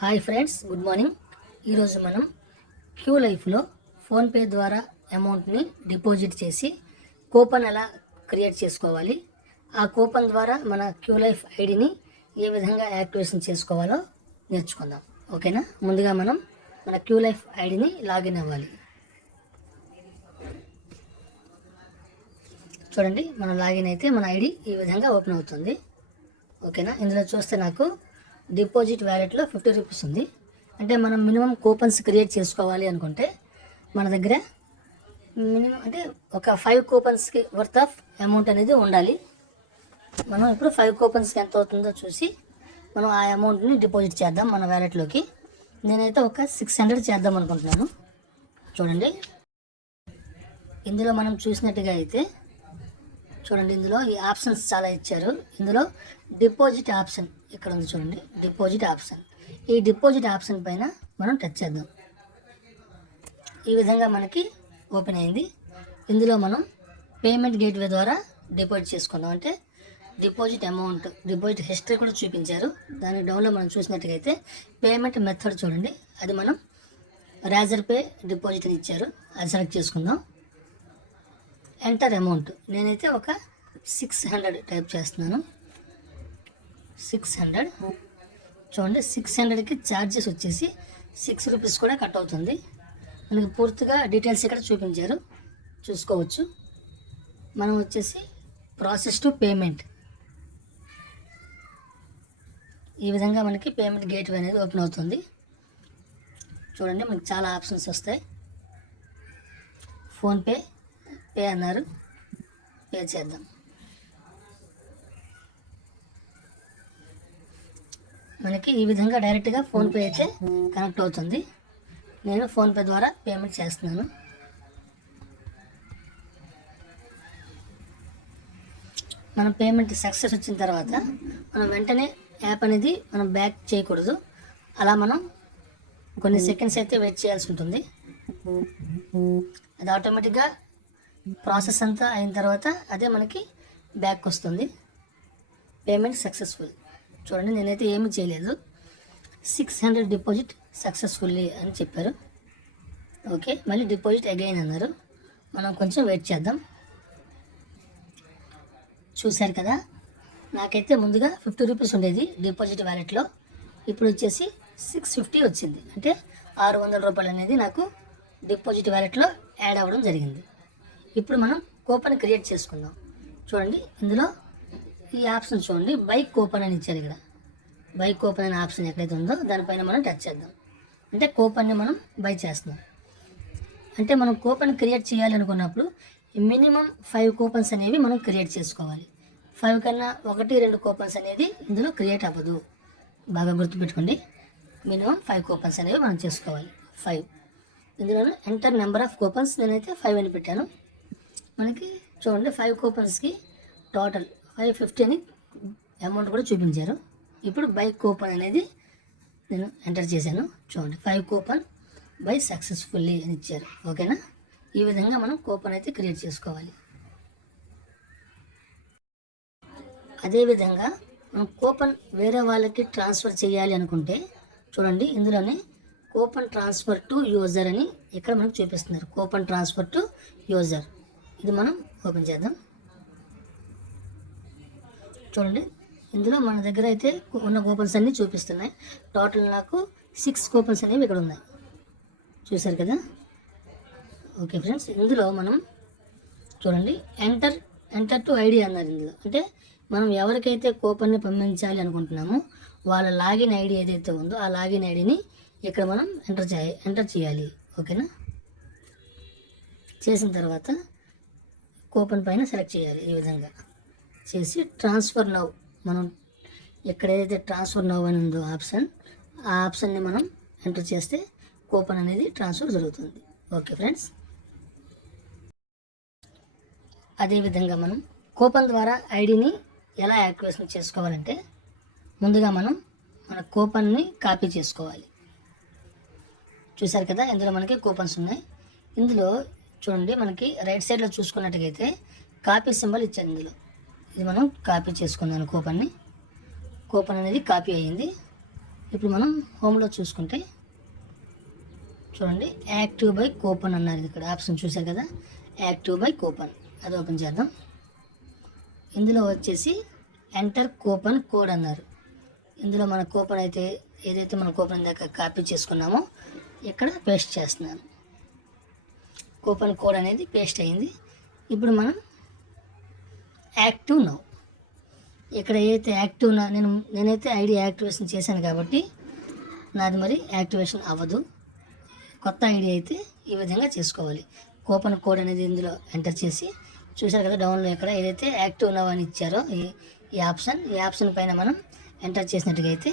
Hi friends good morning. ఈరోజు మనం queue లైఫ్లో ఫోన్పే ద్వారా అమౌంట్ని డిపాజిట్ చేసి కూపన్ ఎలా క్రియేట్ చేసుకోవాలి ఆ కూపన్ ద్వారా మన క్యూ లైఫ్ ఐడిని ఏ విధంగా యాక్టివేషన్ చేసుకోవాలో నేర్చుకుందాం. ఓకేనా? ముందుగా మనం మన క్యూ లైఫ్ ఐడిని లాగిన్ అవ్వాలి. చూడండి మనం లాగిన్ అయితే మన ఐడి ఈ విధంగా ఓపెన్ అవుతుంది. ఓకేనా? ఇందులో చూస్తే నాకు డిపాజిట్ వ్యాలెట్లో ఫిఫ్టీ రూపీస్ ఉంది. అంటే మనం మినిమం కూపన్స్ క్రియేట్ చేసుకోవాలి అనుకుంటే మన దగ్గర మినిమం అంటే ఒక ఫైవ్ కూపన్స్కి వర్త్ ఆఫ్ అమౌంట్ అనేది ఉండాలి. మనం ఇప్పుడు ఫైవ్ కూపన్స్కి ఎంత అవుతుందో చూసి మనం ఆ అమౌంట్ని డిపాజిట్ చేద్దాం మన వ్యాలెట్లోకి. నేనైతే ఒక సిక్స్ హండ్రెడ్ చేద్దాం అనుకుంటున్నాను. చూడండి. ఇందులో మనం చూసినట్టుగా అయితే చూడండి ఇందులో ఈ ఆప్షన్స్ చాలా ఇచ్చారు. ఇందులో డిపాజిట్ ఆప్షన్ ఇక్కడ ఉంది చూడండి డిపాజిట్ ఆప్షన్. ఈ డిపాజిట్ ఆప్షన్ పైన మనం టచ్ చేద్దాం. ఈ విధంగా మనకి ఓపెన్ అయింది. ఇందులో మనం పేమెంట్ గేట్వే ద్వారా డిపాజిట్ చేసుకుందాం. అంటే డిపాజిట్ అమౌంట్ డిపాజిట్ హిస్టరీ కూడా చూపించారు. దాని డౌన్లో మనం చూసినట్టుగైతే పేమెంట్ మెథడ్ చూడండి. అది మనం రాజర్ పే డిపాజిట్ అని ఇచ్చారు. అది సెలెక్ట్ చేసుకుందాం. ఎంటర్ అమౌంట్ నేనైతే ఒక సిక్స్ హండ్రెడ్ టైప్ చేస్తున్నాను. సిక్స్ హండ్రెడ్ చూడండి సిక్స్ హండ్రెడ్కి ఛార్జెస్ వచ్చేసి సిక్స్ రూపీస్ కూడా కట్ అవుతుంది. మనకి పూర్తిగా డీటెయిల్స్ ఇక్కడ చూపించారు. చూసుకోవచ్చు. మనం వచ్చేసి ప్రాసెస్ టు పేమెంట్ ఈ విధంగా మనకి పేమెంట్ గేట్వే అనేది ఓపెన్ అవుతుంది. చూడండి మనకి చాలా ఆప్షన్స్ వస్తాయి. ఫోన్పే పే అన్నారు పే చేద్దాం? మనకి ఈ విధంగా డైరెక్ట్గా ఫోన్పే అయితే కనెక్ట్ అవుతుంది. నేను ఫోన్పే ద్వారా పేమెంట్ చేస్తున్నాను. మన పేమెంట్ సక్సెస్ వచ్చిన తర్వాత మనం వెంటనే యాప్ అనేది మనం బ్యాక్ చేయకూడదు. అలా మనం కొన్ని సెకండ్స్ అయితే వెయిట్ చేయాల్సి ఉంటుంది. అది ఆటోమేటిక్గా ప్రాసెస్ అంతా అయిన తర్వాత అదే మనకి బ్యాక్ వస్తుంది. పేమెంట్ సక్సెస్ఫుల్ చూడండి నేనైతే ఏమీ చేయలేదు. సిక్స్ హండ్రెడ్ డిపాజిట్ సక్సెస్ఫుల్లీ అని చెప్పారు. ఓకే మళ్ళీ డిపాజిట్ అగైన్ అన్నారు. మనం కొంచెం వెయిట్ చేద్దాం. చూశారు కదా నాకైతే ముందుగా ఫిఫ్టీ రూపీస్ ఉండేది డిపాజిట్ వ్యాలెట్లో ఇప్పుడు వచ్చేసి సిక్స్ ఫిఫ్టీ వచ్చింది. అంటే ఆరు వందల రూపాయలు అనేది నాకు డిపాజిట్ వ్యాలెట్లో యాడ్ అవ్వడం జరిగింది. ఇప్పుడు మనం కూపన్ క్రియేట్ చేసుకుందాం. చూడండి ఇందులో ఈ ఆప్షన్ చూడండి బైక్ కూపన్ అని ఇచ్చారు ఇక్కడ. బైక్ కూపన్ అనే ఆప్షన్ ఎక్కడైతే ఉందో దానిపైన మనం టచ్ చేద్దాం. అంటే కూపన్ని మనం బై చేస్తున్నాం. అంటే మనం కూపన్ క్రియేట్ చేయాలనుకున్నప్పుడు మినిమం ఫైవ్ కూపన్స్ అనేవి మనం క్రియేట్ చేసుకోవాలి. ఫైవ్ కన్నా ఒకటి రెండు కూపన్స్ అనేది ఇందులో క్రియేట్ అవ్వదు. బాగా గుర్తుపెట్టుకోండి. మినిమం ఫైవ్ కూపన్స్ అనేవి మనం చేసుకోవాలి. ఫైవ్ ఇందులో ఎంటర్ నెంబర్ ఆఫ్ కూపన్స్ నేనైతే ఫైవ్ అని పెట్టాను. మనకి చూడండి ఫైవ్ కూపన్స్కి టోటల్ ఫైవ్ ఫిఫ్టీ అని అమౌంట్ కూడా చూపించారు. ఇప్పుడు బై కూపన్ అనేది నేను ఎంటర్ చేశాను. చూడండి ఫైవ్ కూపన్ బై సక్సెస్ఫుల్లీ అని ఇచ్చారు. ఓకేనా ఈ విధంగా మనం కూపన్ అయితే క్రియేట్ చేసుకోవాలి. అదేవిధంగా మనం కూపన్ వేరే వాళ్ళకి ట్రాన్స్ఫర్ చేయాలి అనుకుంటే చూడండి ఇందులోనే కూపన్ ట్రాన్స్ఫర్ టు యూజర్ అని ఇక్కడ మనకు చూపిస్తున్నారు. కూపన్ ట్రాన్స్ఫర్ టు యూజర్ ఇది మనం ఓపెన్ చేద్దాం. చూడండి ఇందులో మన దగ్గర అయితే ఉన్న కూపన్స్ అన్నీ చూపిస్తున్నాయి. టోటల్ నాకు సిక్స్ కూపన్స్ అనేవి ఇక్కడ ఉన్నాయి. చూశారు కదా? ఓకే ఫ్రెండ్స్ ఇందులో మనం చూడండి ఎంటర్ ఎంటర్ టు ఐడి అన్నారు ఇందులో. అంటే మనం ఎవరికైతే కూపన్ని పంపించాలి అనుకుంటున్నామో వాళ్ళ లాగిన్ ఐడి ఏదైతే ఉందో ఆ లాగిన్ ఐడిని ఇక్కడ మనం ఎంటర్ చేయాలి ఎంటర్ చేయాలి. ఓకేనా? చేసిన తర్వాత కూపన్ పైన సెలెక్ట్ చేయాలి ఈ విధంగా. చేసి ట్రాన్స్ఫర్ నవ్ మనం ఎక్కడైతే ట్రాన్స్ఫర్ నవ్ అని ఉందో ఆప్షన్ ఆ ఆప్షన్ని మనం ఎంటర్ చేస్తే కూపన్ అనేది ట్రాన్స్ఫర్ జరుగుతుంది. ఓకే ఫ్రెండ్స్ అదేవిధంగా మనం కూపన్ ద్వారా ఐడిని ఎలా యాక్టివేషన్ చేసుకోవాలంటే ముందుగా మనం మన కూపన్ని కాపీ చేసుకోవాలి. చూశారు కదా ఇందులో మనకి కూపన్స్ ఉన్నాయి. ఇందులో చూడండి మనకి రైట్ సైడ్లో చూసుకున్నట్టుగైతే కాపీ సింబల్ ఇచ్చారు ఇందులో. ఇది మనం కాపీ చేసుకున్నాను కూపన్ని. కూపన్ అనేది కాపీ అయ్యింది. ఇప్పుడు మనం హోమ్లో చూసుకుంటే చూడండి యాక్టివ్ బై కూపన్ అన్నారు ఇక్కడ. ఆప్షన్ చూసారు కదా? Active buy coupon. అది ఓపెన్ చేద్దాం. ఇందులో వచ్చేసి ఎంటర్ కూపన్ కోడ్ అన్నారు. ఇందులో మన కూపన్ అయితే ఏదైతే మన కూపన్ దాకా కాపీ చేసుకున్నామో ఇక్కడ పేస్ట్ చేస్తున్నాను. కూపన్ కోడ్ అనేది పేస్ట్ అయింది. ఇప్పుడు మనం యాక్టివ్ నౌ. ఇక్కడ ఏదైతే యాక్టివ్ నా నేను నేనైతే ఐడి యాక్టివేషన్ చేశాను కాబట్టి నాది మరి యాక్టివేషన్ అవ్వదు. కొత్త ఐడి అయితే ఈ విధంగా చేసుకోవాలి. కూపన్ కోడ్ అనేది ఇందులో ఎంటర్ చేసి చూశారు కదా డౌన్లో ఇక్కడ ఏదైతే యాక్టివ్ నవ్ అని ఇచ్చారో ఈ ఈ ఆప్షన్ ఈ ఆప్షన్ పైన మనం ఎంటర్ చేసినట్టుగా అయితే